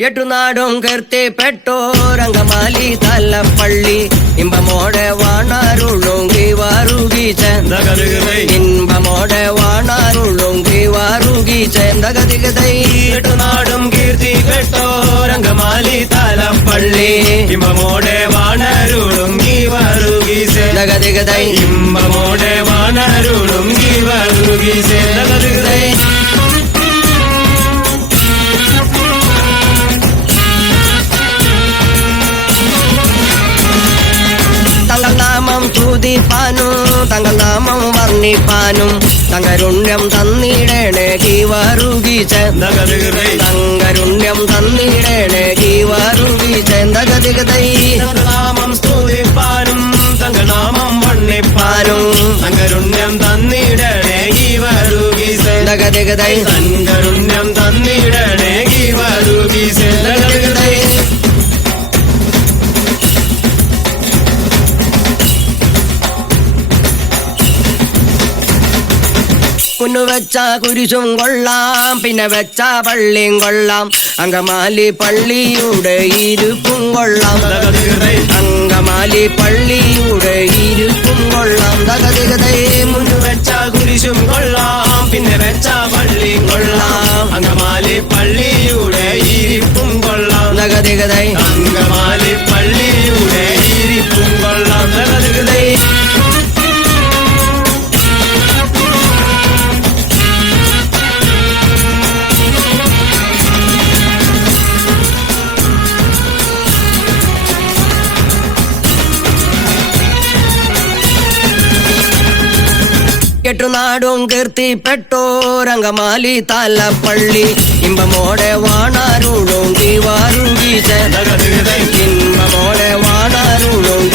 എട്ടുനാടും കീർത്തിപ്പെട്ടോരംഗമാലി തലപ്പള്ളി ഇമ്പമോടെ വാണാരുളുങ്കി വാറുകീച്ച ഇമ്പമോടെ വാണാരുളുങ്കി വാറുകീച്ച ദഗദിഗതൈ എട്ടുനാടും കീർത്തിപ്പെട്ടോരംഗമാലി തലപ്പള്ളി ഇമ്പമോടെ വാണാരുളുങ്കി വാറുകീച്ച ദഗദിഗതൈ ഇമ്പമോടെ വാണാരുളുങ്കി വാറുകീച്ച ദഗദിഗതൈ തങ്ങൾ നാമം തുതിപ്പാനും തങ്ങൾ നാമം വർണ്ണിപ്പാനും തങ്കരുണ്യം തന്നിടേണേ കീവാറുകീച്ച തങ്കരുണ്യം തന്നിടേണേ കീവാറുകീച്ച ദഗദിഗതൈ നാമം സ്തുതിപ്പാനും തങ്കനാമം വർണ്ണിപ്പാനും തങ്കരുണ്യം തന്നിടണേ കീവാറുകീച്ച ദഗദിഗതൈ തങ്കരുണ്യം തന്നിടണേ കീവാറുകീച്ച ദഗദിഗതൈ കുന്നുവെച്ച കുരിശും കൊള്ളാം പിന്നെ വെച്ച പള്ളിയും കൊള്ളാം അങ്കമാലി പള്ളിയുടെ ഇരുപ്പും കൊള്ളാം അങ്കമാലി പള്ളിയുടെ ഇരുപ്പും കൊള്ളാം ദഗദിഗതൈ വെച്ച കുരിശും കൊള്ളാം പിന്നെ വെച്ച പള്ളിയും കൊള്ളാം അങ്കമാലി പള്ളിയുടെ ഇരിപ്പും കൊള്ളാം ദഗദിഗതൈ അങ്കമാലി പള്ളിയുടെ ഇരിപ്പും കൊള്ളാം ദഗദിഗതൈ എട്ടുനാടും കീർത്തിപ്പെട്ടോരംഗമാലി തലപ്പള്ളി ഇമ്പമോടെ വാണാരുളുങ്കി വാറുകീച്ച ഇമ്പമോടെ വാണാരുളുങ്കി